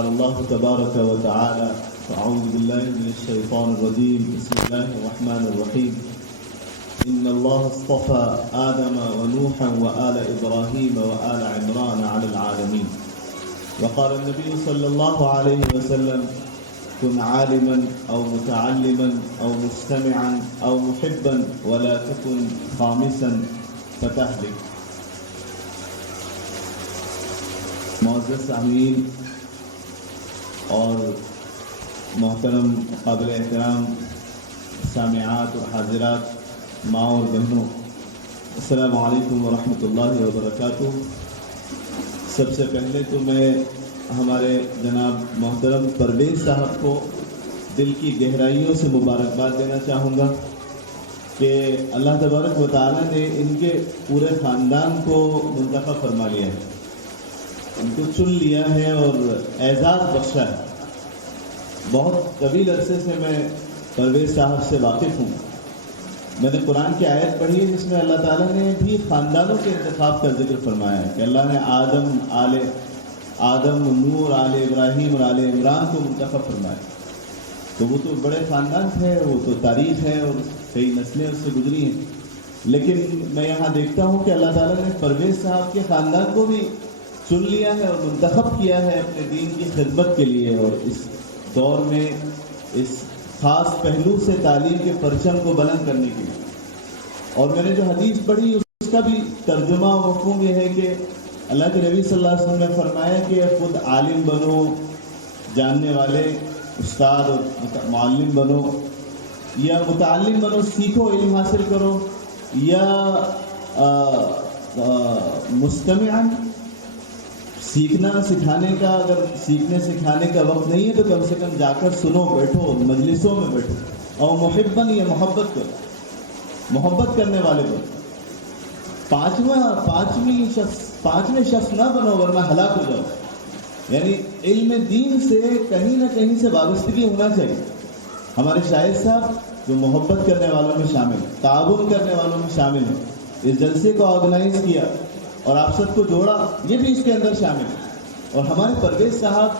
قال الله تبارك وتعالى أعوذ بالله من الشيطان الرجيم بسم الله الرحمن الرحيم إن الله اصطفى آدم ونوحا وآل إبراهيم وآل عمران على العالمين وقال النبي صلى الله عليه وسلم كن عالما أو متعلما أو مستمعا أو محبا ولا تكن خامسا فتهلك. معزز سامعین اور محترم قابل احترام سامعات اور حاضرات ماں اور بہنوں، السلام علیکم ورحمۃ اللہ وبرکاتہ. سب سے پہلے تو میں ہمارے جناب محترم پرویز صاحب کو دل کی گہرائیوں سے مبارکباد دینا چاہوں گا کہ اللہ تبارک و تعالیٰ نے ان کے پورے خاندان کو منتخب فرما لیا ہے، ان کو چن لیا ہے اور اعزاز بخشا ہے. بہت طویل عرصے سے میں پرویز صاحب سے واقف ہوں. میں نے قرآن کی آیت پڑھی ہے جس میں اللہ تعالیٰ نے بھی خاندانوں کے انتخاب کا ذکر فرمایا ہے کہ اللہ نے آدم نوح آل ابراہیم اور آل عمران کو منتخب فرمایا. تو وہ تو بڑے خاندان تھے، وہ تو تاریخ ہے اور کئی نسلیں اس سے گزری ہیں. لیکن میں یہاں دیکھتا ہوں کہ اللہ تعالیٰ نے پرویز صاحب کے خاندان کو بھی چن لیا ہے اور منتخب کیا ہے اپنے دین کی خدمت کے لیے، اور اس دور میں اس خاص پہلو سے تعلیم کے پرچم کو بلند کرنے کے لیے. اور میں نے جو حدیث پڑھی اس کا بھی ترجمہ و مفہوم یہ ہے کہ اللہ کے نبی صلی اللہ علیہ وسلم نے فرمایا کہ خود عالم بنو، جاننے والے استاد اور معلم بنو، یا متعلم بنو، سیکھو، علم حاصل کرو، یا مستمعاً، سیکھنا سکھانے کا، اگر سیکھنے سکھانے کا وقت نہیں ہے تو کم سے کم جا کر سنو، بیٹھو، مجلسوں میں بیٹھو. اور محباً، یہ محبت کرو، محبت کرنے والے بنو. پانچویں شخص نہ بنو ورنہ ہلاک ہو جاؤ. یعنی علم دین سے کہیں نہ کہیں سے وابستگی ہونا چاہیے. ہمارے شاہد صاحب جو محبت کرنے والوں میں شامل ہیں، تعاون کرنے والوں میں شامل ہیں، اس جلسے کو آرگنائز کیا اور آپ سب کو جوڑا، یہ بھی اس کے اندر شامل ہے. اور ہمارے پرویز صاحب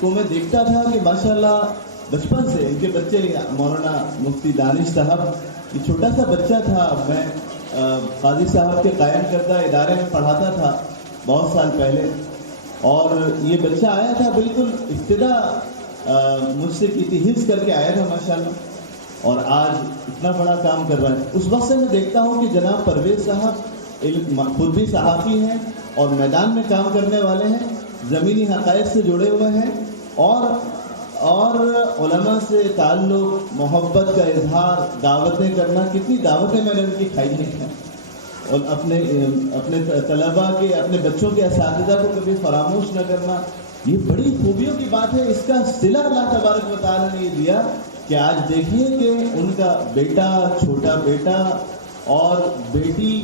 کو میں دیکھتا تھا کہ ماشاءاللہ بچپن سے ان کے بچے، مولانا مفتی دانش صاحب، یہ چھوٹا سا بچہ تھا. میں قاضی صاحب کے قائم کردہ ادارے میں پڑھاتا تھا بہت سال پہلے، اور یہ بچہ آیا تھا بالکل ابتدا مجھ سے کی تھی، حفظ کر کے آیا تھا ماشاءاللہ، اور آج اتنا بڑا کام کر رہا ہے. اس وقت سے میں دیکھتا ہوں کہ جناب پرویز صاحب خود بھی صحافی ہیں اور میدان میں کام کرنے والے ہیں، زمینی حقائق سے جڑے ہوئے ہیں، اور علماء سے تعلق، محبت کا اظہار، دعوتیں کرنا. کتنی دعوتیں میں نے ان کی کھائی ہیں، اور اپنے طلباء کے، اپنے بچوں کے اساتذہ کو کبھی فراموش نہ کرنا، یہ بڑی خوبیوں کی بات ہے. اس کا صلہ اللہ تبارک و تعالیٰ نے یہ دیا کہ آج دیکھیے کہ ان کا بیٹا، چھوٹا بیٹا اور بیٹی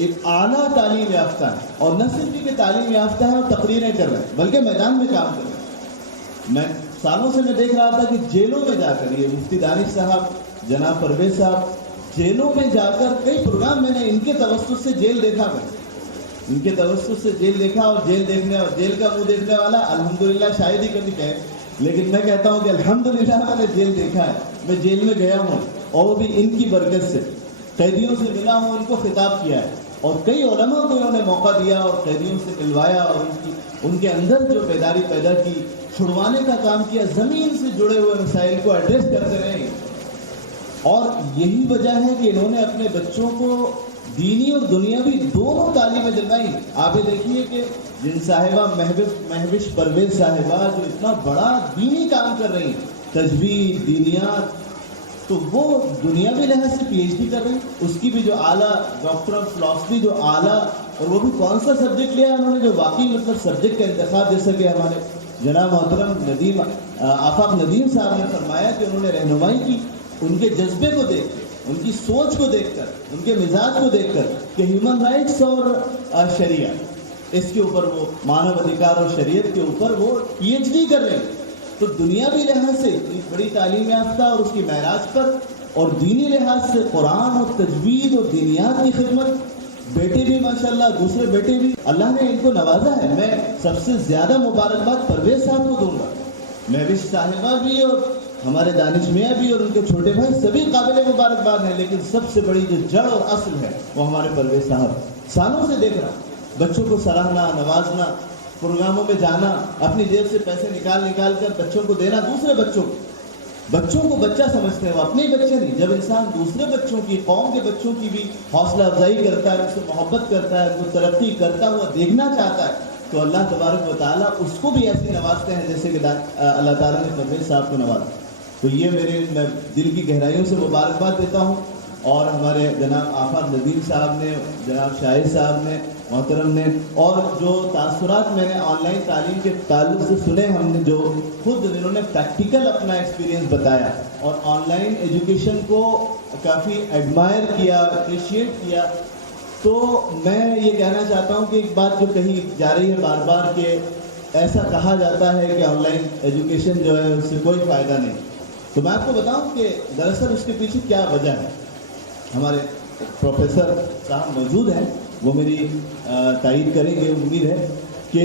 ایک اعلیٰ تعلیم یافتہ ہے، اور نہ صرف کہ تعلیم یافتہ ہے اور تقریریں کر رہے ہیں بلکہ میدان میں کام کر رہے ہیں. میں سالوں سے میں دیکھ رہا تھا کہ جیلوں میں جا کر، یہ مفتی دانش صاحب، جناب پرویز صاحب جیلوں میں جا کر کئی پروگرام میں نے ان کے توسط سے جیل دیکھا، ان کے توسط سے جیل دیکھا. اور جیل دیکھنے اور جیل کا منہ دیکھنے والا الحمدللہ شاید ہی کبھی کہے، لیکن میں کہتا ہوں کہ الحمدللہ میں نے جیل دیکھا ہے. میں جیل میں گیا ہوں اور وہ بھی ان کی برکت سے، قیدیوں سے ملا ہوں، ان کو خطاب کیا ہے، اور کئی علماء کو انہوں نے موقع دیا اور قیدیوں سے ملوایا، اور ان کے اندر جو بیداری پیدا کی، چھڑوانے کا کام کیا، زمین سے جڑے ہوئے مسائل کو ایڈریس کرتے رہے. اور یہی وجہ ہے کہ انہوں نے اپنے بچوں کو دینی اور دنیاوی دونوں تعلیمیں دلوائی. آپ یہ دیکھیے کہ جن صاحبہ مہوش پرویز صاحبہ جو اتنا بڑا دینی کام کر رہی ہیں، تجوید، دینیات، تو وہ دنیاوی لحاظ سے پی ایچ ڈی کر رہی ہیں، اس کی بھی جو اعلیٰ ڈاکٹر آف فلاسفی جو اعلیٰ، اور وہ بھی کون سا سبجیکٹ لیا انہوں نے جو واقعی مطلب سبجیکٹ کا انتخاب، جیسا کہ ہمارے جناب محترم آفاق ندیم صاحب نے فرمایا کہ انہوں نے رہنمائی کی ان کے جذبے کو دیکھ کر، ان کی سوچ کو دیکھ کر، ان کے مزاج کو دیکھ کر کہ ہیومن رائٹس اور شریعت، اس کے اوپر وہ مانو ادھیکار اور شریعت کے اوپر وہ پی ایچ ڈی کر رہے ہیں. تو دنیاوی لحاظ سے اتنی بڑی تعلیم یافتہ اور اس کی معراج پر، اور دینی لحاظ سے قرآن اور تجوید اور دینیات کی خدمت، بیٹے بھی ماشاءاللہ, دوسرے بیٹے بھی اللہ نے ان کو نوازا ہے. میں سب سے زیادہ مبارکباد پرویز صاحب کو دوں گا. مہوش صاحبہ بھی اور ہمارے دانش میاں بھی اور ان کے چھوٹے بھائی سبھی قابل مبارکباد ہیں, لیکن سب سے بڑی جو جڑ اور اصل ہے وہ ہمارے پرویز صاحب. سالوں سے دیکھ رہا ہوں بچوں کو سراہنا, نوازنا, پروگراموں میں جانا, اپنی جیب سے پیسے نکال کر بچوں کو دینا, دوسرے بچوں کو بچہ سمجھتے ہیں, وہ اپنے بچے نہیں. جب انسان دوسرے بچوں کی, قوم کے بچوں کی بھی حوصلہ افزائی کرتا ہے, ان سے محبت کرتا ہے, ان کو ترقی کرتا ہوا دیکھنا چاہتا ہے, تو اللہ تبارک و تعالیٰ اس کو بھی ایسے نوازتے ہیں جیسے کہ اللہ تعالیٰ نے پرویز صاحب کو نوازا. تو یہ میں دل کی گہرائیوں سے مبارکباد دیتا ہوں. اور ہمارے جناب آفاق ندیم صاحب نے, جناب شاہد صاحب نے, محترم نے, اور جو تاثرات میں نے آن لائن تعلیم کے تعلق سے سنے, ہم نے جو خود جنہوں نے پریکٹیکل اپنا ایکسپیرینس بتایا اور آن لائن ایجوکیشن کو کافی ایڈمائر کیا, اپریشیٹ کیا, تو میں یہ کہنا چاہتا ہوں کہ ایک بات جو کہی جا رہی ہے بار بار کہ ایسا کہا جاتا ہے کہ آن لائن ایجوکیشن جو ہے اس سے کوئی فائدہ نہیں. تو میں آپ کو بتاؤں کہ دراصل اس کے پیچھے کیا وجہ ہے. ہمارے پروفیسر صاحب موجود ہیں, وہ میری تائید کریں گے, امید ہے کہ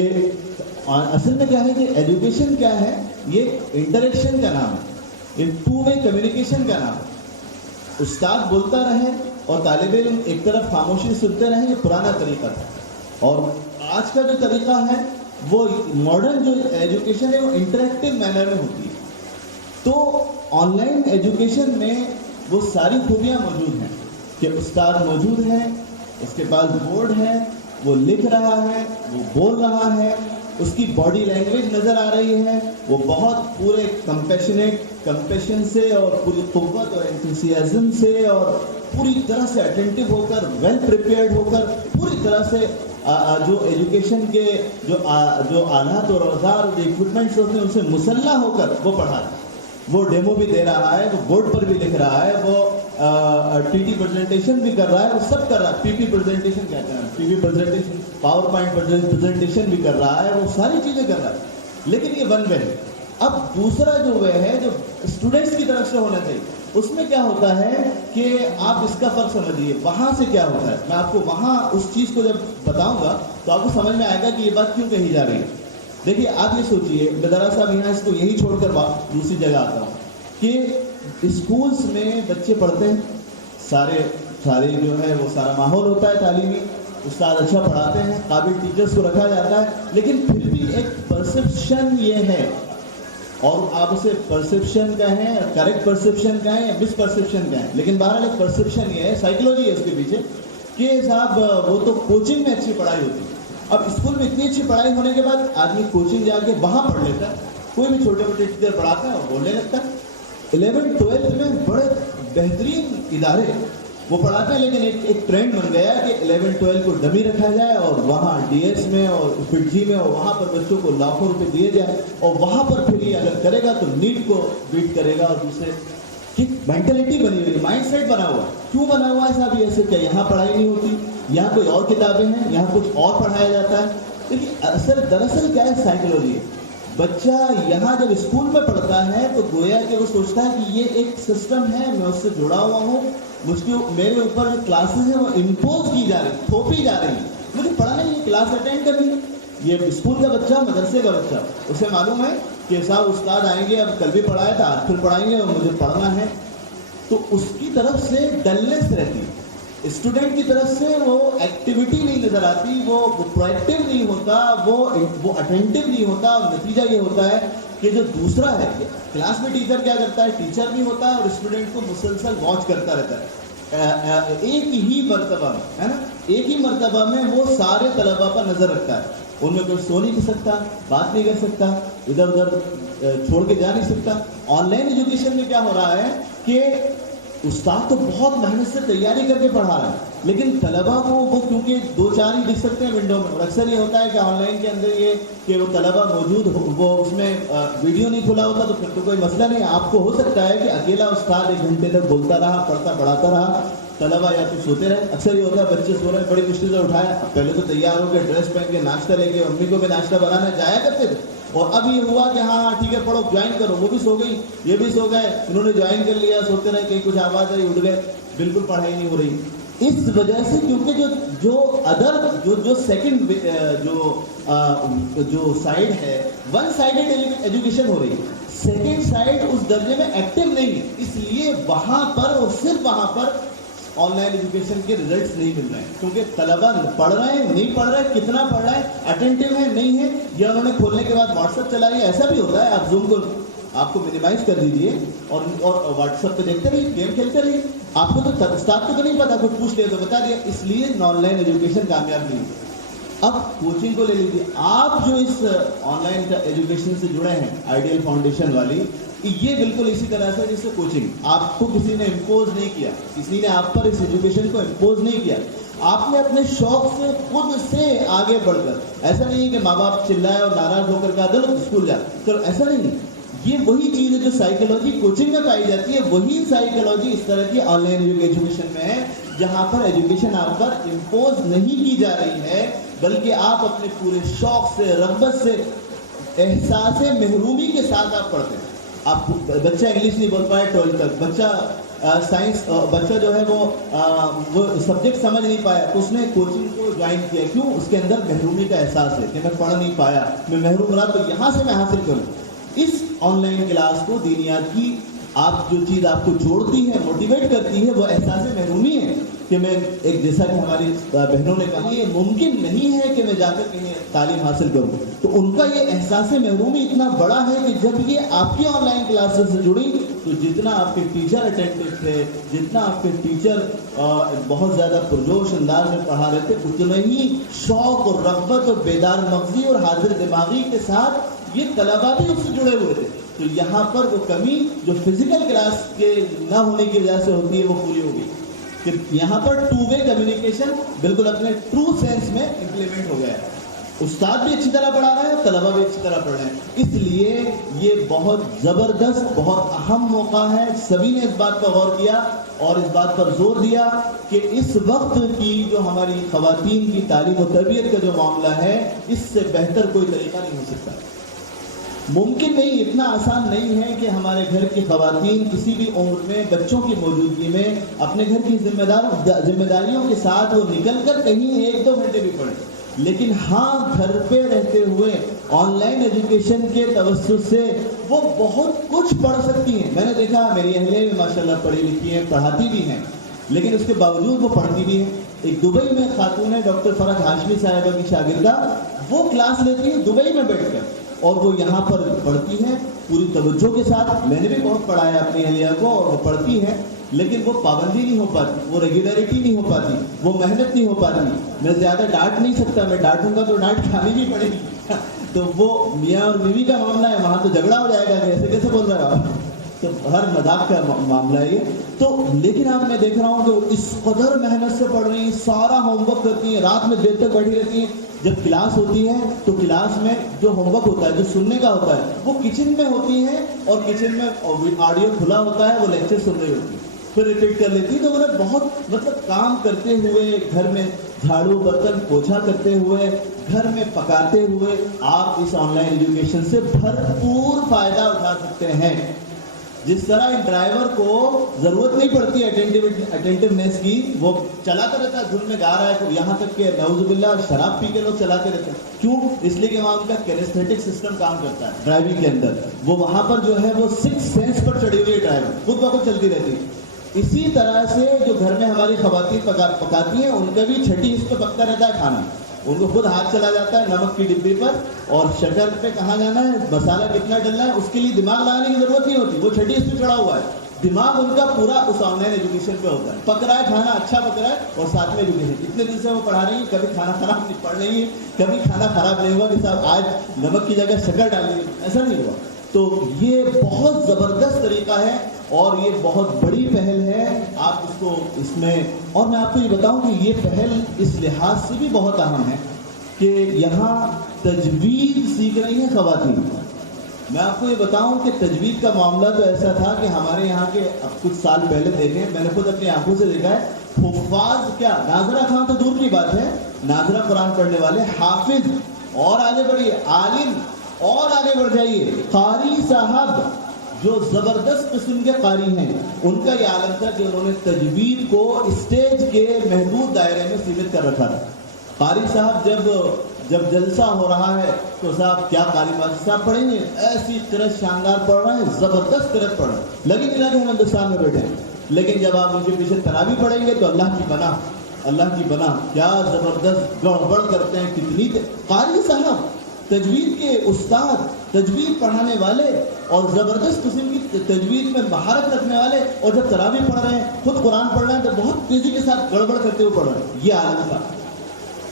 اصل میں کیا ہے کہ ایجوکیشن کیا ہے, یہ انٹریکشن کا نام ہے, یہ ٹو وے کمیونیکیشن کا نام ہے. استاد بولتا رہے اور طالب علم ایک طرف خاموشی سنتے رہیں, یہ پرانا طریقہ تھا. اور آج کا جو طریقہ ہے وہ ماڈرن جو ایجوکیشن ہے وہ انٹریکٹیو مینر میں ہوتی ہے. تو آن لائن ایجوکیشن میں وہ ساری خوبیاں موجود ہیں کہ استاد موجود ہے, اس کے پاس بورڈ ہے, وہ لکھ رہا ہے, وہ بول رہا ہے, اس کی باڈی لینگویج نظر آ رہی ہے, وہ بہت پورے کمپیشن سے اور پوری قوت اور انتھوسیازم سے اور پوری طرح سے اٹینٹیو ہو کر, ویل پریپیئرڈ ہو کر, پوری طرح سے جو ایجوکیشن کے جو آلات اور اوزار اور اکوپمنٹس ہوتے ہیں ان سے مسلح ہو کر وہ پڑھا ہے. وہ ڈیمو بھی دے رہا ہے, وہ بورڈ پر بھی لکھ رہا ہے, وہ ٹی ٹی پریزنٹیشن بھی کر رہا ہے, وہ سب کر رہا ہے. پی پی پریزنٹیشن کہتے ہیں, پی پی پریزنٹیشن, پاور پوائنٹ پریزنٹیشن بھی کر رہا ہے, وہ ساری چیزیں کر رہا ہے. لیکن یہ ون وے ہے. اب دوسرا جو وے ہے جو اسٹوڈنٹس کی طرف سے ہونا چاہیے, اس میں کیا ہوتا ہے کہ آپ اس کا فرق سمجھیے. وہاں سے کیا ہوتا ہے, میں آپ کو وہاں اس چیز کو جب بتاؤں گا تو آپ کو سمجھ میں آئے گا کہ یہ بات کیوں کہی جا رہی ہے. دیکھیے آپ یہ سوچیے, بدرا صاحب یہاں اس کو یہی چھوڑ کر دوسری جگہ آتا ہوں کہ اسکولس میں بچے پڑھتے ہیں, سارے جو ہے وہ سارا ماحول ہوتا ہے تعلیمی, استاد اچھا پڑھاتے ہیں, قابل ٹیچرز کو رکھا جاتا ہے, لیکن پھر بھی ایک پرسیپشن یہ ہے, اور آپ اسے پرسیپشن کہیں, کریکٹ پرسیپشن کہیں یا مس پرسیپشن کہیں, لیکن بہرحال ایک پرسیپشن یہ ہے, سائیکلوجی ہے اس کے پیچھے, کہ صاحب وہ تو کوچنگ میں اچھی پڑھائی ہوتی ہے. اب اسکول میں اتنی اچھی پڑھائی ہونے کے بعد آدمی کوچنگ جا کے وہاں پڑھ لیتا ہے, کوئی بھی چھوٹے موٹے ٹیچر پڑھاتا ہے اور بولنے لگتا ہے. 11th-12th میں بڑے بہترین ادارے وہ پڑھاتے ہیں, لیکن ایک ٹرینڈ بن گیا کہ 11th-12th کو ڈمی رکھا جائے اور وہاں ڈی ایس میں اور فٹجی میں اور وہاں پر بچوں کو لاکھوں روپے دیے جائے, اور وہاں پر پھر یہ اگر کرے گا تو نیٹ کو بیٹ کرے گا. اور دوسرے کی مینٹلٹی بنی ہوئی ہے, مائنڈ سیٹ بنا ہوا ہے. کیوں بنا ہوا ہے صاحب ایسے, کیا یہاں پڑھائی نہیں ہوتی, یہاں کوئی اور کتابیں ہیں, یہاں کچھ اور پڑھایا جاتا ہے. دیکھیے دراصل کیا ہے, سائیکلوجی ہے. بچہ یہاں جب اسکول میں پڑھتا ہے تو گویا کہ وہ سوچتا ہے کہ یہ ایک سسٹم ہے, میں اس سے جڑا ہوا ہوں, میرے اوپر جو کلاسز ہیں وہ امپوز کی جا رہی, تھوپی جا رہی ہیں, مجھے پڑھنا ہے, یہ کلاس اٹینڈ کرنی ہے. یہ اسکول کا بچہ, مدرسے کا بچہ, اسے معلوم ہے کہ صاحب استاد آئیں گے, اب کل بھی پڑھایا تھا, آج پھر پڑھائیں گے اور مجھے پڑھنا ہے. تو اس کی طرف سے ڈلنس رہتی ہے. اسٹوڈنٹ کی طرف سے وہ ایکٹیویٹی نہیں نظر آتی, وہ پروایکٹیو نہیں ہوتا, وہ اٹینٹیو نہیں ہوتا. اور نتیجہ یہ ہوتا ہے کہ جو دوسرا ہے, کلاس میں ٹیچر کیا کرتا ہے, ٹیچر بھی ہوتا ہے اور اسٹوڈنٹ کو مسلسل واچ کرتا رہتا ہے. ایک ہی مرتبہ میں, ہے نا, ایک ہی مرتبہ میں وہ سارے طلباء پر نظر رکھتا ہے. ان میں کوئی سو نہیں سکتا, بات نہیں کر سکتا, ادھر ادھر چھوڑ کے جا نہیں سکتا. آن لائن ایجوکیشن میں کیا ہو رہا ہے کہ استاد تو بہت محنت سے تیاری کر کے پڑھا رہا ہے, لیکن طلباء کو وہ کیونکہ 2-4 ہی دکھ سکتے ہیں ونڈو میں, اور اکثر یہ ہوتا ہے کہ آن لائن کے اندر یہ کہ وہ طلباء موجود ہو, وہ اس میں ویڈیو نہیں کھلا ہوتا, تو پھر تو کوئی مسئلہ نہیں. آپ کو ہو سکتا ہے کہ اکیلا استاد 1 گھنٹے تک بولتا رہا, پڑھاتا رہا, طلباء یا تو سوتے رہے. اکثر یہ ہوتا ہے بچے سو رہے ہیں, بڑی مشکل سے اٹھایا, پہلے تو تیار ہو کے ڈریس پہن کے ناشتہ لے کے امی کو بھی ناشتہ بنانا جایا کرتے تھے, اور اب یہ ہوا کہ ہاں ٹھیک ہے پڑھو, جوائن کرو. وہ بھی سو گئی, یہ بھی سو گئے, انہوں نے جوائن کر لیا, سوتے رہے, کہیں کچھ آواز آئی, اٹھ گئے, بالکل پڑھائی نہیں ہو رہی. اس وجہ سے کیونکہ جو ادر جو سیکنڈ جو سائڈ ہے ون سائڈڈ ایجوکیشن ہو رہی ہے, سیکنڈ سائڈ اس درجے میں ایکٹیو نہیں ہے, اس لیے وہاں پر اور صرف وہاں پر آن لائن ایجوکیشن کے ریزلٹس نہیں مل رہے ہیں, کیونکہ طلبا پڑھ رہے ہیں, نہیں پڑھ رہے ہیں, کتنا پڑھ رہے ہیں, اٹینٹیو ہے نہیں ہے, یا انہوں نے کھولنے کے بعد واٹس ایپ چلا لیا. ایسا بھی ہوتا ہے, آپ زوم کو آپ کو منیمائز کر دیجیے اور واٹس ایپ پہ دیکھتے رہیے, گیم کھیلتے رہیے. آپ کو تو اسٹارٹ تو نہیں پتا, کچھ پوچھ لیا تو بتا دیا, اس لیے آن لائن ایجوکیشن کامیاب نہیں. اب کوچنگ کو لے لیجیے آپ, جو اس آن لائن ایجوکیشن سے جڑے ہیں آئیڈیل فاؤنڈیشن والی, یہ بالکل اسی طرح سے جس سے کوچنگ آپ کو کسی نے امپوز نہیں کیا, کسی نے آپ پر اس ایجوکیشن کو امپوز نہیں کیا, آپ نے اپنے شوق سے خود سے آگے بڑھ کر, ایسا نہیں ہے کہ ماں باپ چلائے اور ناراض ہو کر کہا چلو اسکول جا, چلو ایسا نہیں ہے. یہ وہی چیز ہے جو سائیکولوجی کوچنگ میں پائی جاتی ہے, وہی سائیکولوجی اس طرح کی آن لائن ایجوکیشن میں ہے, جہاں پر ایجوکیشن آپ پر امپوز نہیں کی جا رہی ہے, بلکہ آپ اپنے پورے شوق سے, رغبت سے, احساس محرومی کے ساتھ آپ پڑھتے ہیں. آپ بچہ انگلش نہیں بول پائے 12 تک, بچہ سائنس بچہ جو ہے وہ سبجیکٹ سمجھ نہیں پایا, تو اس نے کوچنگ کو جوائن کیا. کیوں؟ اس کے اندر محرومی کا احساس ہے کہ میں پڑھ نہیں پایا, میں محروم رہا, تو یہاں سے میں حاصل کروں. اس آن لائن کلاس کو دینیات کی آپ جو چیز آپ کو جوڑتی ہے, موٹیویٹ کرتی ہے, وہ احساس محرومی ہے کہ میں ایک, جیسا کہ ہماری بہنوں نے کہا, یہ ممکن نہیں ہے کہ میں جا کر کہیں تعلیم حاصل کروں. تو ان کا یہ احساس محرومی اتنا بڑا ہے کہ جب یہ آپ کی آن لائن کلاسز سے جڑی, تو جتنا آپ کے ٹیچر اٹینٹیو تھے, جتنا آپ کے ٹیچر بہت زیادہ پرجوش انداز میں پڑھا رہے تھے, اتنا ہی شوق اور رغبت اور بیدار مغزی اور حاضر دماغی کے ساتھ یہ طلبا بھی اس سے جڑے ہوئے تھے. تو یہاں پر وہ کمی جو فزیکل کلاس کے نہ ہونے کی وجہ سے ہوتی ہے وہ پوری ہو گئی, کہ یہاں پر 2 وے کمیونیکیشن بالکل اپنے ٹرو سینس میں امپلیمنٹ ہو گیا ہے. استاد بھی اچھی طرح پڑھا رہا ہے, طلبا بھی اچھی طرح پڑھ رہے ہیں. اس لیے یہ بہت زبردست, بہت اہم موقع ہے. سبھی نے اس بات پر غور کیا اور اس بات پر زور دیا کہ اس وقت کی جو ہماری خواتین کی تعلیم و تربیت کا جو معاملہ ہے, اس سے بہتر کوئی طریقہ نہیں ہو سکتا. ممکن نہیں, اتنا آسان نہیں ہے کہ ہمارے گھر کی خواتین کسی بھی عمر میں بچوں کی موجودگی میں اپنے گھر کی ذمہ داریوں کے ساتھ وہ نکل کر کہیں 1-2 گھنٹے بھی پڑھیں. لیکن ہاں, گھر پہ رہتے ہوئے آن لائن ایجوکیشن کے توسط سے وہ بہت کچھ پڑھ سکتی ہیں. میں نے دیکھا میری اہلیہ بھی ماشاءاللہ پڑھی لکھی ہیں, پڑھاتی بھی ہیں, لیکن اس کے باوجود وہ پڑھتی بھی ہیں. ایک دبئی میں خاتون ہے, ڈاکٹر فرح ہاشمی صاحبہ کی شاگردہ, وہ کلاس لیتی ہے دبئی میں بیٹھ کر, اور وہ یہاں پر پڑھتی ہیں پوری توجہ کے ساتھ. میں نے بھی بہت پڑھایا اپنی اہلیہ کو, اور وہ پڑھتی ہیں, لیکن وہ پابندی نہیں ہو پاتی, وہ ریگولیرٹی نہیں ہو پاتی, وہ محنت نہیں ہو پاتی. میں زیادہ ڈانٹ نہیں سکتا, میں ڈانٹوں گا تو ڈانٹ کھانی بھی پڑے گی. تو وہ میاں اور بیوی کا معاملہ ہے, وہاں تو جھگڑا ہو جائے گا کہ ایسے کیسے بول رہے ہو آپ, تو ہر مذاق کا معاملہ ہے یہ. تو لیکن اب میں دیکھ رہا ہوں کہ اس قدر محنت سے پڑھ رہی ہیں, سارا ہوم ورک کرتی ہیں, رات میں دیر تک بیٹھی رہتی ہیں. جب کلاس ہوتی ہے تو کلاس میں جو ہوم ورک ہوتا ہے, جو سننے کا ہوتا ہے, وہ کچن میں ہوتی ہے, اور کچن میں آڈیو کھلا ہوتا ہے, وہ لیکچر سن رہی ہوتی ہے, پھر ریپیٹ کر لیتی ہے. تو انہیں بہت کام کرتے ہوئے, گھر میں جھاڑو برتن پوچھا کرتے ہوئے, گھر میں پکاتے ہوئے آپ اس آن لائن ایجوکیشن سے بھرپور فائدہ اٹھا سکتے ہیں. جس طرح ایک ڈرائیور کو ضرورت نہیں پڑتی اٹینٹیونیس کی, وہ چلاتا رہتا ہے, دھن میں گا رہا ہے, تو یہاں تک کہ نعوذ باللہ شراب پی کے لوگ چلاتے رہتے ہیں. کیوں؟ اس لیے کہ وہاں ان کا کینیستھیٹک سسٹم کام کرتا ہے ڈرائیونگ کے اندر. وہ وہاں پر جو ہے وہ 6 سینس پر چڑھی ہوئی ہے ڈرائیور, خود بخود چلتی رہتی ہے. اسی طرح سے جو گھر میں ہماری خواتین پکاتی ہیں, ان کا بھی چھٹی اس پہ پکتا رہتا ہے کھانا. ان کو خود ہاتھ چلا جاتا ہے نمک کی ڈبی پر, اور شکر پہ کہاں جانا ہے, مسالہ کتنا ڈلنا ہے, اس کے لیے دماغ لگانے کی ضرورت نہیں ہوتی. وہ چھٹی اس پہ چڑھا ہوا ہے, دماغ ان کا پورا اس آن لائن ایجوکیشن پہ ہوتا ہے. پک رہا ہے کھانا, اچھا پک رہا ہے, اور ساتھ میں ایجوکیشن. اتنے دن سے وہ پڑھا رہی ہیں, کبھی کھانا خراب نہیں پڑھ رہی ہے, کبھی کھانا خراب نہیں ہوا کہ صاحب آج نمک کی جگہ شکر ڈالیے, ایسا نہیں ہوا. تو یہ بہت زبردست طریقہ ہے, اور یہ بہت بڑی پہل ہے. آپ اس کو اس میں, اور میں آپ کو یہ بتاؤں کہ یہ پہل اس لحاظ سے بھی بہت اہم ہے کہ یہاں تجوید سیکھ رہی ہیں خواتین. میں آپ کو یہ بتاؤں کہ تجوید کا معاملہ تو ایسا تھا کہ ہمارے یہاں کے, اب کچھ سال پہلے دیکھیں, میں نے خود اپنی آنکھوں سے دیکھا ہے, حفاظ کیا, ناظرہ خان تو دور کی بات ہے, ناظرہ قرآن پڑھنے والے, حافظ اور آگے بڑھیے, عالم اور آگے بڑھ جائیے, قاری صاحب, جو زبردست قسم کے قاری ہیں ان کا یہ عالم تھا کہ انہوں نے تجوید کو اسٹیج کے محدود دائرے میں سیمت کر رکھا تھا. قاری صاحب جب جلسہ ہو رہا ہے تو صاحب کیا قاری ماجد صاحب پڑھیں گے, ایسی قرأت شاندار پڑھ رہے ہیں, زبردست قرأت پڑھ رہے ہیں, لگی نہیں لگے ہم ہندوستان میں بیٹھے ہیں. لیکن جب آپ ان کے پیچھے تراویح پڑھیں گے تو اللہ کی بنا کیا زبردست گڑبڑ کرتے ہیں. کتنی قاری صاحب, تجوید کے استاد, تجوید پڑھانے والے اور زبردست قسم کی تجوید میں مہارت رکھنے والے, اور جب تراویح پڑھ رہے ہیں, خود قرآن پڑھ رہے ہیں تو بہت تیزی کے ساتھ گڑبڑ کرتے ہوئے پڑھ رہے ہیں. یہ عالم تھا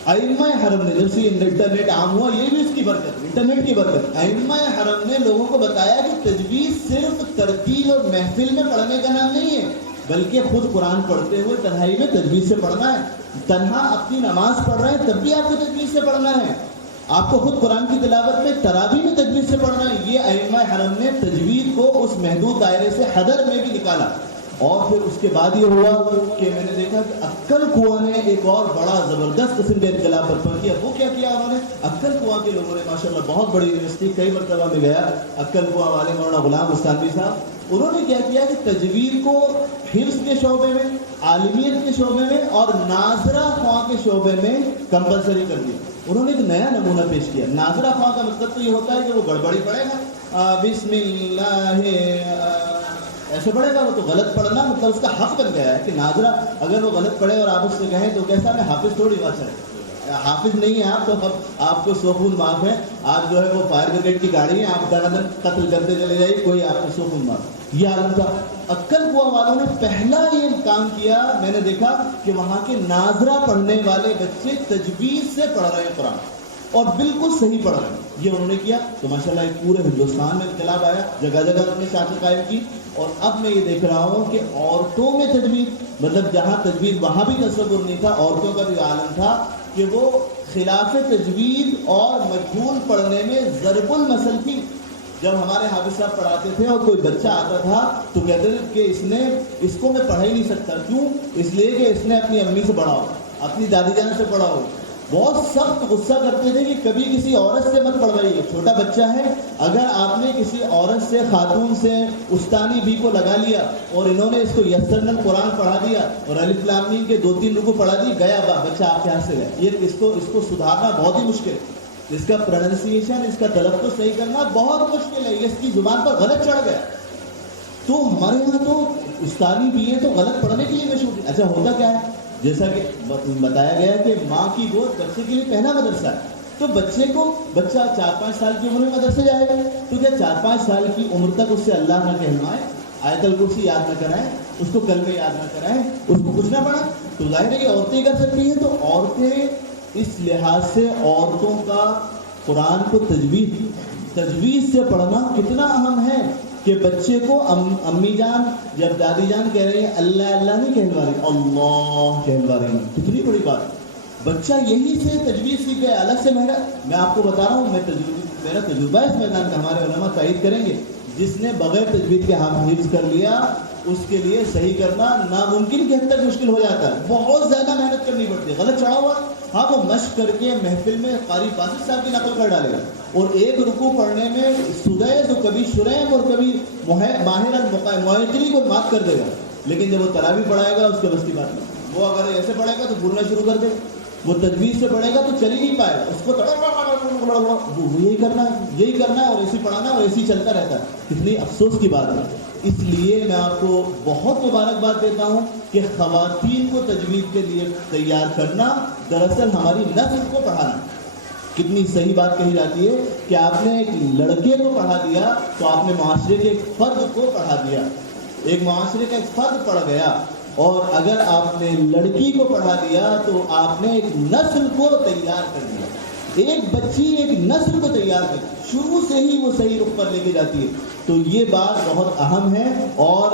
ائمہ حرم نے. جب سے انٹرنیٹ عام ہوا, یہ بھی اس کی برکت, انٹرنیٹ کی برکت. ائمہ حرم نے لوگوں کو بتایا کہ تجوید صرف ترتیل اور محفل میں پڑھنے کا نام نہیں ہے, بلکہ خود قرآن پڑھتے ہوئے تنہائی میں تجوید سے پڑھنا ہے. تنہا اپنی نماز پڑھ رہے ہیں تب بھی آپ کو تجوید سے پڑھنا ہے. آپ کو خود قرآن کی تلاوت میں تراویح میں تجوید سے پڑھنا ہے. یہ ائمہ حرم نے تجوید کو اس محدود دائرے سے حدر میں بھی نکالا. اور پھر اس کے بعد یہ ہوا کہ میں نے دیکھا کہ عقل کنواں نے ایک اور بڑا زبردست قسم کے انقلاب برپا کیا. وہ کیا کیا انہوں نے؟ عقل کنواں کے لوگوں نے ماشاءاللہ بہت بڑی یونیورسٹی, کئی مرتبہ میں گیا, عقل کنواں والے مولانا غلام استانوی صاحب, انہوں نے کیا کیا کہ تجوید کو حفظ کے شعبے میں, عالمیت کے شعبے میں اور ناظرہ خواں کے شعبے میں کمپلسری کر دیا. انہوں نے ایک نیا نمونہ پیش کیا. ناظرہ خواں کا مطلب تو یہ ہوتا ہے کہ وہ گڑبڑی پڑے گا, بسم اللہ ایسے پڑھے گا, وہ تو غلط پڑھنا مطلب اس کا حق بن گیا ہے کہ ناظرہ اگر وہ غلط پڑھے اور آپ اس سے کہیں تو کیسا میں حافظ تھوڑی بات ہے, حافظ نہیں ہے آپ, تو آپ کو 100 خون معاف ہے. آپ جو ہے وہ فائر بریگیڈ کی گاڑی ہے, آپ دن قتل کرتے چلے جائیے, کوئی آپ کو 100 خون معاف. یہ عالم تھا. عقل کنواں والوں نے پہلا یہ کام کیا, میں نے دیکھا کہ وہاں کے ناظرہ پڑھنے والے بچے تجوید سے پڑھ رہے ہیں قرآن, اور بالکل صحیح پڑھ رہے ہیں. یہ انہوں نے کیا تو ماشاءاللہ ایک پورے ہندوستان میں انقلاب آیا, جگہ جگہ انہوں نے ساعتیں قائم کی. اور اب میں یہ دیکھ رہا ہوں کہ عورتوں میں تجوید, مطلب جہاں تجوید وہاں بھی تصور نہیں تھا, عورتوں کا بھی عالم تھا کہ وہ خلاف تجوید اور مجہول پڑھنے میں ضرب المثل تھی. جب ہمارے حافظ صاحب پڑھاتے تھے اور کوئی بچہ آتا تھا تو کہتے تھے کہ اس کو میں پڑھا ہی نہیں سکتا. کیوں؟ اس لیے کہ اس نے اپنی امی سے پڑھا ہو, اپنی دادی جان سے پڑھا ہو. بہت سخت غصہ کرتے تھے کہ کبھی کسی عورت سے مت پڑھوائیے. چھوٹا بچہ ہے, اگر آپ نے کسی عورت سے, خاتون سے استانی بھی کو لگا لیا اور انہوں نے اس کو یسرن القرآن پڑھا دیا اور الف لام میم کے 2-3 رکوع پڑھا دی, گیا بچہ آپ کے ہاتھ سے گیا. یہ اس کو سدھارنا بہت ہی مشکل ہے. اس کا پروننسیشن, اس کا تلفظ صحیح کرنا بہت مشکل ہے. یہ اس کی زبان پر غلط چڑھ گیا. تو ہمارے یہاں تو استانی بھی ہے تو غلط پڑھنے کے لیے مشہور. اچھا ہوتا کیا ہے, جیسا کہ بتایا گیا کہ ماں کی گود بچے کے لیے پہلا مدرسہ ہے. تو بچہ 4-5 سال کی عمر میں مدرسے جائے گا, تو کیا 4-5 سال کی عمر تک اس سے اللہ نہ کہلوائیں, آیت الکرسی یاد نہ کرائیں, اس کو کلمے یاد نہ کرائیں, اس کو کچھ نہ پڑھا, تو ظاہر ہے کہ عورتیں کر سکتی ہیں. تو عورتیں اس لحاظ سے, عورتوں کا قرآن کو تجوید سے پڑھنا کتنا اہم ہے کہ بچے کو امی جان جب دادی جان کہہ رہی ہیں اللہ اللہ نہیں کہلوا رہی, اللہ کہلوا رہی ہیں. کتنی بڑی بات. بچہ یہی سے تجوید سیکھ گیا الگ سے. میں آپ کو بتا رہا ہوں, میرا تجربہ اس میدان کا, ہمارے علماء تائید کریں گے, جس نے بغیر تجوید کے حفظ کر لیا اس کے لیے صحیح کرنا ناممکن کی حد تک مشکل ہو جاتا ہے. بہت زیادہ محنت کرنی پڑتی ہے. غلط چڑھا ہوا, ہاں وہ مشق کر کے محفل میں قاری فاسد صاحب کی نقل کر ڈالے گا, اور ایک رکوع پڑھنے میں سدے تو کبھی شریم اور کبھی ماہر المعتلی کو مات کر دے گا. لیکن جب وہ تراویح پڑھائے گا اس کے بس کی بات نہیں. وہ اگر ایسے پڑھے گا تو بھولنا شروع کر دے گا. وہ تجوید سے پڑھے گا تو چل ہی نہیں پائے گا. اس کو یہی کرنا ہے اور ایسی پڑھانا اور ایسی چلتا رہتا ہے. کتنی افسوس کی بات ہے. اس لیے میں آپ کو بہت مبارکباد دیتا ہوں کہ خواتین کو تجوید کے لیے تیار کرنا دراصل ہماری نسل کو پڑھانا. کتنی صحیح بات کہی جاتی ہے کہ آپ نے ایک لڑکے کو پڑھا دیا تو آپ نے معاشرے کے ایک فرد کو پڑھا دیا. ایک معاشرے کا ایک فرد پڑھ گیا, اور اگر آپ نے لڑکی کو پڑھا دیا تو آپ نے ایک نسل کو تیار کر دیا. ایک بچی ایک نسل کو تیار کر, شروع سے ہی وہ صحیح رخ پر لے کے جاتی ہے. تو یہ بات بہت اہم ہے, اور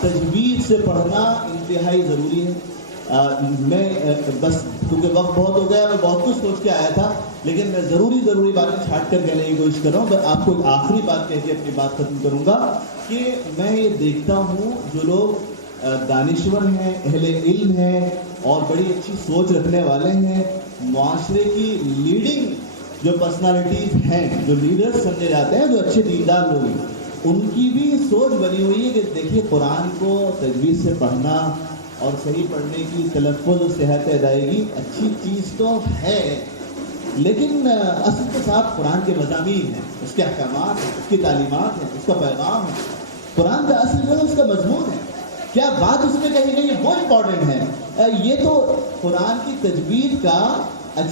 تجوید سے پڑھنا انتہائی ضروری ہے. میں بس کیونکہ وقت بہت ہو گیا, میں بہت کچھ سوچ کے آیا تھا, لیکن میں ضروری باتیں چھانٹ کر کہنے کی کوشش کر رہا ہوں. میں آپ کو ایک آخری بات کہہ کے اپنی بات ختم کروں گا کہ میں یہ دیکھتا ہوں جو لوگ دانشور ہیں, اہل علم ہیں اور بڑی اچھی سوچ رکھنے والے ہیں, معاشرے کی لیڈنگ جو پرسنالٹیز ہیں, جو لیڈرز سمجھے جاتے ہیں, جو اچھے دیندار لوگ ہیں, ان کی بھی سوچ بنی ہوئی ہے کہ دیکھیے قرآن کو تجوید سے پڑھنا اور صحیح پڑھنے کی تلفظ و صحت ادائیگی اچھی چیز تو ہے، لیکن اصل کے ساتھ قرآن کے مضامین ہیں، اس کے احکامات ہیں، اس کی تعلیمات ہیں، اس کا پیغام ہے، قرآن کا اصل جو ہے اس کا مضمون ہے، کیا بات اس میں کہی گئی ہے وہ امپورٹنٹ ہے۔ یہ تو قرآن کی تجوید کا،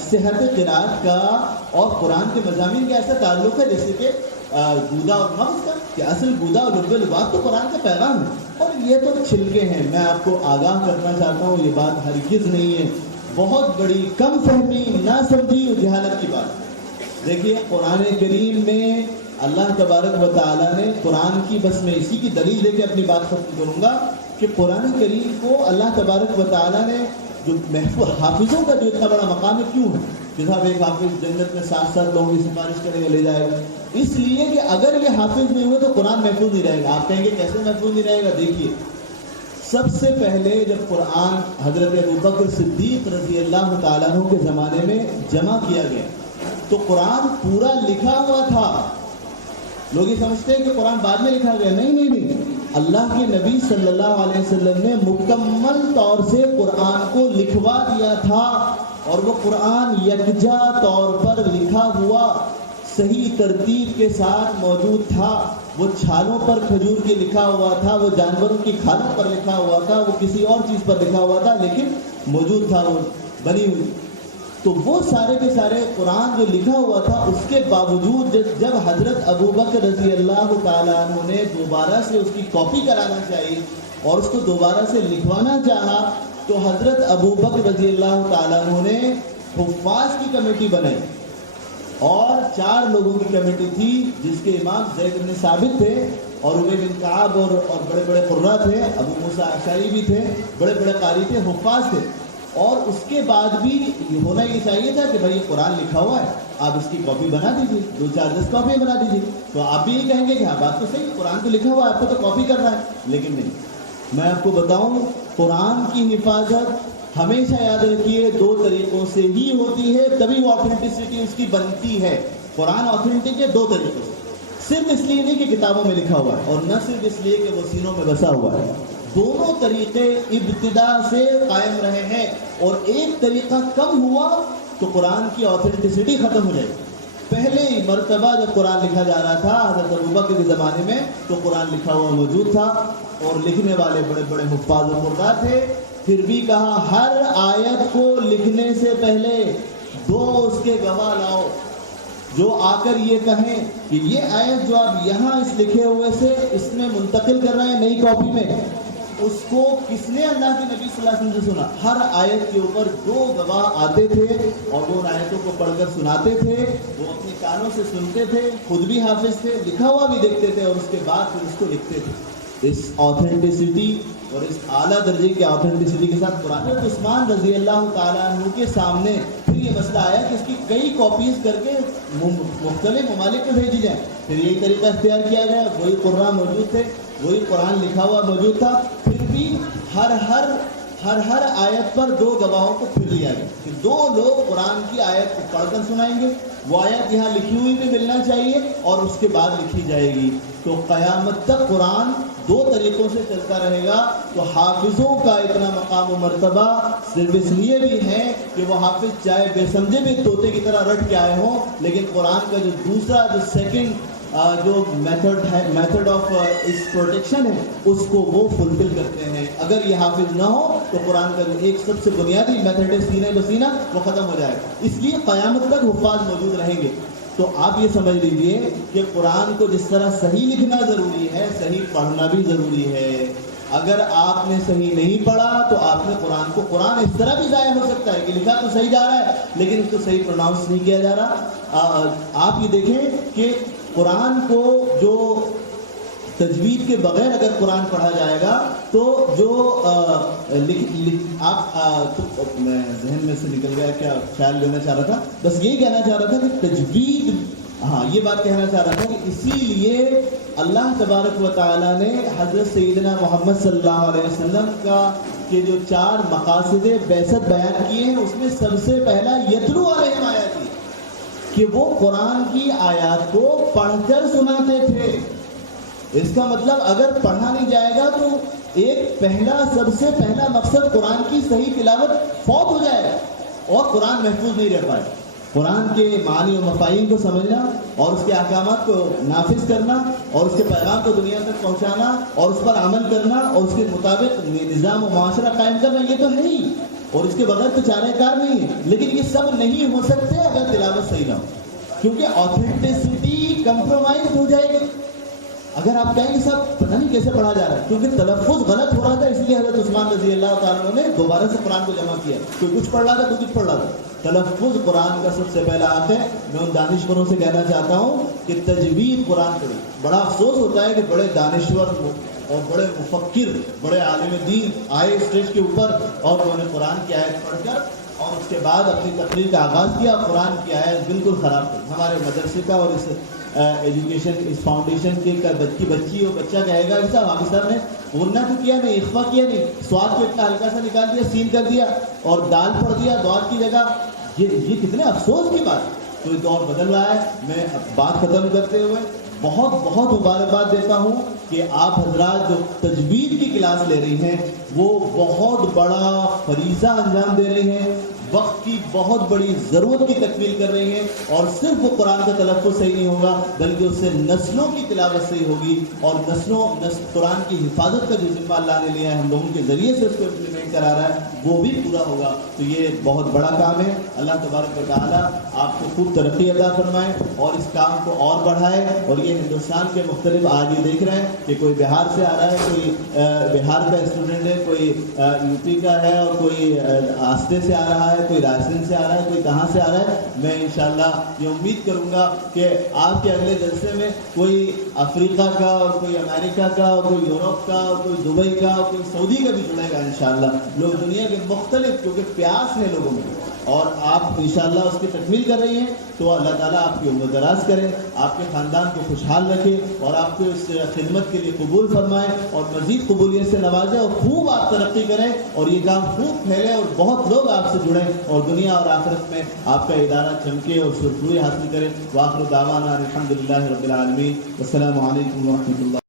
صحت قرات کا اور قرآن کے مضامین کا ایسا تعلق ہے جیسے کہ گودا اور نفس کا، کہ اصل گودا اور رب الباب تو قرآن کا پیغام ہے، اور یہ تو چھلکے ہیں۔ میں آپ کو آگاہ کرنا چاہتا ہوں، یہ بات ہرگز نہیں ہے، بہت بڑی کم فہمی، نہ سمجھی اور جہالت کی بات۔ دیکھیے قرآن کریم میں اللہ تبارک و تعالیٰ نے قرآن کی، بس میں اسی کی دلیل دے کے اپنی بات ختم کروں گا کہ قرآن کریم کو اللہ تبارک و تعالیٰ نے جو محفوظ حافظوں کا جو اتنا بڑا مقام ہے، کیوں ہے کہ صاحب ایک حافظ جنت میں 7 لوگوں کی سفارش کرے گا، لے جائے گا، اس لیے کہ اگر یہ حافظ نہیں ہوئے تو قرآن محفوظ نہیں رہے گا۔ آپ کہیں گے کیسے محفوظ نہیں رہے گا؟ دیکھیے سب سے پہلے جب قرآن حضرت ابوبکر صدیق رضی اللہ تعالیٰ عنہ کے زمانے میں جمع کیا گیا تو قرآن پورا لکھا ہوا تھا۔ لوگ یہ سمجھتے ہیں کہ قرآن بعد میں لکھا گیا، نہیں، اللہ کے نبی صلی اللہ علیہ وسلم نے مکمل طور سے قرآن کو لکھوا دیا تھا، اور وہ قرآن یکجا طور پر لکھا ہوا صحیح ترتیب کے ساتھ موجود تھا۔ وہ چھالوں پر کھجور کے لکھا ہوا تھا، وہ جانوروں کی کھالوں پر لکھا ہوا تھا، وہ کسی اور چیز پر لکھا ہوا تھا، لیکن موجود تھا، وہ بنی ہوئی۔ تو وہ سارے کے سارے قرآن جو لکھا ہوا تھا، اس کے باوجود جب حضرت ابوبکر رضی اللہ تعالیٰ عنہ نے دوبارہ سے اس کی کاپی کرانا چاہی اور اس کو دوبارہ سے لکھوانا چاہا، تو حضرت ابوبکر رضی اللہ تعالیٰ عنہ نے حفاظ کی کمیٹی بنائی، اور 4 لوگوں کی کمیٹی تھی، جس کے امام زید بن ثابت تھے، اور ابی بن کعب اور بڑے بڑے قراء تھے، ابو موسیٰ اشعری بھی تھے، بڑے بڑے قاری تھے، حفاظ تھے۔ اور اس کے بعد بھی ہونا یہ چاہیے تھا کہ بھائی قرآن لکھا ہوا ہے، آپ اس کی کاپی بنا دیجیے، 2-4 کاپی بنا دیجیے، تو آپ بھی یہ کہیں گے کہ ہاں بات تو صحیح، قرآن تو لکھا ہوا ہے، آپ کو تو کاپی کرنا ہے، لیکن نہیں۔ میں آپ کو بتاؤں، قرآن کی حفاظت ہمیشہ یاد رکھیے 2 طریقوں سے ہی ہوتی ہے، تبھی وہ آتھینٹسٹی اس کی بنتی ہے۔ قرآن آتھینٹک ہے 2 طریقوں سے، صرف اس لیے نہیں کہ کتابوں میں لکھا ہوا ہے، اور نہ صرف اس لیے کہ وہ سینوں میں بسا ہوا ہے، دونوں طریقے ابتدا سے قائم رہے ہیں، اور ایک طریقہ کم ہوا تو قرآن کی آتھینٹسٹی ختم ہو جائے گی۔ پہلے ہی مرتبہ جب قرآن لکھا جا رہا تھا حضرت ابوبکر کے زمانے میں، تو قرآن لکھا ہوا موجود تھا، اور لکھنے والے بڑے بڑے حفاظ و قراء تھے۔ پھر بھی کہا ہر آیت کو لکھنے سے پہلے 2 اس کے گواہ لاؤ، جو آ کر یہ کہیں کہ یہ آیت جو آپ یہاں اس لکھے ہوئے سے اس میں منتقل کر رہے ہیں نئی کاپی میں، اس کو کس نے اللہ کے نبی صلی اللہ علیہ وسلم سے سنا۔ ہر آیت کے اوپر 2 گواہ آتے تھے، اور وہ ان آیتوں کو پڑھ کر سناتے تھے، وہ اپنے کانوں سے سنتے تھے، خود بھی حافظ تھے، لکھا ہوا بھی دیکھتے تھے، اور اس کے بعد پھر اس کو لکھتے تھے۔ اس آتھینٹسٹی اور اس اعلیٰ درجے کی آتھینٹسٹی کے ساتھ قرآن عثمان رضی اللہ تعالیٰ عنہ کے سامنے پھر یہ مسئلہ آیا کہ اس کی کئی کاپیز کر کے مختلف ممالک میں بھیجی جائیں۔ پھر یہی طریقہ اختیار کیا گیا، وہی قراء موجود تھے، وہی قرآن لکھا ہوا موجود تھا، پھر بھی ہر آیت پر 2 گواہوں کو پھر لیا گیا کہ 2 لوگ قرآن کی آیت کو پڑھ کر سنائیں گے، وہ آیت یہاں لکھی ہوئی بھی ملنا چاہیے، اور اس کے بعد لکھی جائے گی۔ تو قیامت تک قرآن 2 طریقوں سے چلتا رہے گا۔ تو حافظوں کا اتنا مقام و مرتبہ صرف اس لیے بھی ہے کہ وہ حافظ چاہے بے سمجھے بھی طوطے کی طرح رٹ کے آئے ہوں، لیکن قرآن کا جو دوسرا جو سیکنڈ جو میتھڈ آف اس پروٹیکشن ہے، اس کو وہ فلفل کرتے ہیں۔ اگر یہ حافظ نہ ہو تو قرآن کا جو ایک سب سے بنیادی میتھڈ ہے سینہ بسینہ، وہ ختم ہو جائے گا۔ اس لیے قیامت تک حفاظ موجود رہیں گے۔ تو آپ یہ سمجھ لیجئے کہ قرآن کو جس طرح صحیح لکھنا ضروری ہے، صحیح پڑھنا بھی ضروری ہے۔ اگر آپ نے صحیح نہیں پڑھا تو آپ نے قرآن اس طرح بھی ضائع ہو سکتا ہے کہ لکھا تو صحیح جا رہا ہے، لیکن اس کو صحیح پروناؤنس نہیں کیا جا رہا۔ آپ یہ دیکھیں کہ قرآن کو جو تجوید کے بغیر اگر قرآن پڑھا جائے گا تو جو میں ذہن میں سے نکل گیا کیا خیال لینا چاہ رہا تھا، بس یہی کہنا چاہ رہا تھا کہ تجوید، یہ بات کہنا چاہ رہا تھا کہ اسی لیے اللہ تبارک و تعالیٰ نے حضرت سیدنا محمد صلی اللہ علیہ وسلم کے جو 4 مقاصد بعثت بیان کیے ہیں، اس میں سب سے پہلا یتلو علیہم آیات کہ وہ قرآن کی آیات کو پڑھ کر سناتے تھے۔ اس کا مطلب اگر پڑھا نہیں جائے گا تو ایک سب سے پہلا مقصد قرآن کی صحیح تلاوت فوت ہو جائے گا اور قرآن محفوظ نہیں رہ پائے. قرآن کے معنی و مفاہیم کو سمجھنا اور اس کے احکامات کو نافذ کرنا اور اس کے پیغام کو دنیا تک پہنچانا اور اس پر عمل کرنا اور اس کے مطابق نظام و معاشرہ قائم کرنا، یہ تو ہے ہی، اور اس کے بغیر تو چارہ کار نہیں ہے. لیکن یہ سب نہیں ہو سکتے اگر تلاوت صحیح نہ ہو، کیونکہ آتھینٹسٹی کمپرومائز ہو جائے گی. اگر آپ کہیں گے صاحب پتہ نہیں کیسے پڑھا جا رہا ہے، کیونکہ تلفظ غلط ہو رہا تھا، اس لیے حضرت عثمان رضی اللہ تعالیٰ نے دوبارہ سے قرآن کو جمع کیا. کوئی کچھ پڑھ رہا تھا، کوئی کچھ پڑھ رہا تھا. تلفظ قرآن کا سب سے پہلا حق ہے. میں ان دانشوروں سے کہنا چاہتا ہوں کہ تجوید قرآن پڑھیں. بڑا افسوس ہوتا ہے کہ بڑے دانشور اور بڑے مفکر، بڑے عالم دین آئے اسٹیج کے اوپر اور انہوں نے قرآن کی آیت پڑھ کر اور اس کے بعد اپنی تقریر کا آغاز کیا. قرآن کی آیت بالکل خراب کی. ہمارے مدرسے کا اور اس ایجوکیشن اس فاؤنڈیشن کی بچی اور بچہ کہے گا کہ حافظ صاحب نے غنہ تو کیا نہیں، اخفا کیا نہیں، سواد کو اتنا ہلکا سا نکال دیا، سین کر دیا اور دال پڑھ دیا دعا کی جگہ. یہ کتنے افسوس کی بات. تو یہ دور بدل رہا ہے. میں بات ختم کرتے ہوئے بہت بہت مبارکباد دیتا ہوں کہ آپ حضرات جو تجوید کی کلاس لے رہی ہیں وہ بہت بڑا فریضہ انجام دے رہی ہیں، وقت کی بہت بڑی ضرورت کی تکمیل کر رہی ہیں. اور صرف وہ قرآن کا تلفظ صحیح نہیں ہوگا بلکہ اس سے نسلوں کی تلاوت صحیح ہوگی اور قرآن کی حفاظت کا جو ذمہ اللہ نے لیا ہے ہم لوگوں کے ذریعے سے اس کو امپلیمنٹ کرا رہا ہے وہ بھی پورا ہوگا. تو یہ بہت بڑا کام ہے. اللہ تبارک و تعالیٰ آپ کو خوب ترقی عطا فرمائے اور اس کام کو اور بڑھائے. اور یہ ہندوستان کے مختلف آج یہ دیکھ رہے ہیں کہ کوئی بہار سے آ رہا ہے، کوئی بہار کا اسٹوڈنٹ ہے، کوئی یو پی کا ہے اور کوئی آستے سے آ رہا ہے، کوئی راجستھان سے آ رہا ہے، کوئی کہاں سے آ رہا ہے. میں انشاءاللہ یہ امید کروں گا کہ آپ کے اگلے جلسے میں کوئی افریقہ کا اور کوئی امریکہ کا اور کوئی یورپ کا اور کوئی دبئی کا اور کوئی سعودی کا بھی جڑے گا انشاءاللہ. لوگ دنیا کے مختلف، کیونکہ پیاس ہے لوگوں میں اور آپ انشاءاللہ اس کی تکمیل کر رہی ہیں. تو اللہ تعالیٰ آپ کی عمر دراز کرے، آپ کے خاندان کو خوشحال رکھے اور آپ کو اس خدمت کے لیے قبول فرمائے اور مزید قبولیت سے نوازے اور خوب آپ ترقی کریں اور یہ کام خوب پھیلے اور بہت لوگ آپ سے جڑیں اور دنیا اور آخرت میں آپ کا ادارہ چمکے اور سرخروئی حاصل کرے. وآخر دعوانا الحمدللہ رب العالمین. السلام علیکم ورحمۃ اللہ.